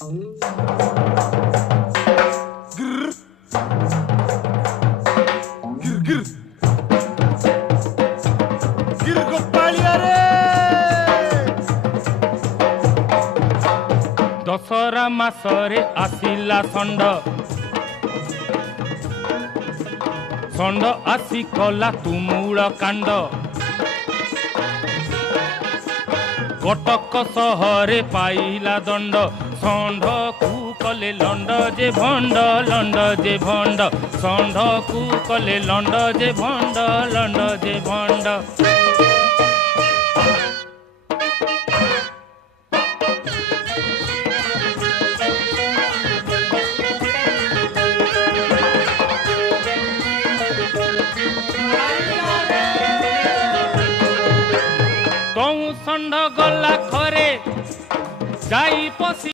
गिर गिर गिर गिर गोपालिया रे दशहरा मासरे आसिला षंड षंड आसी कला तुमूल कांड कटक सहरे पाइला दंड षंड कु कले लंड जे भंड लंड जे भंड षंड कु कले लंड जे भंड लंड जे भंड।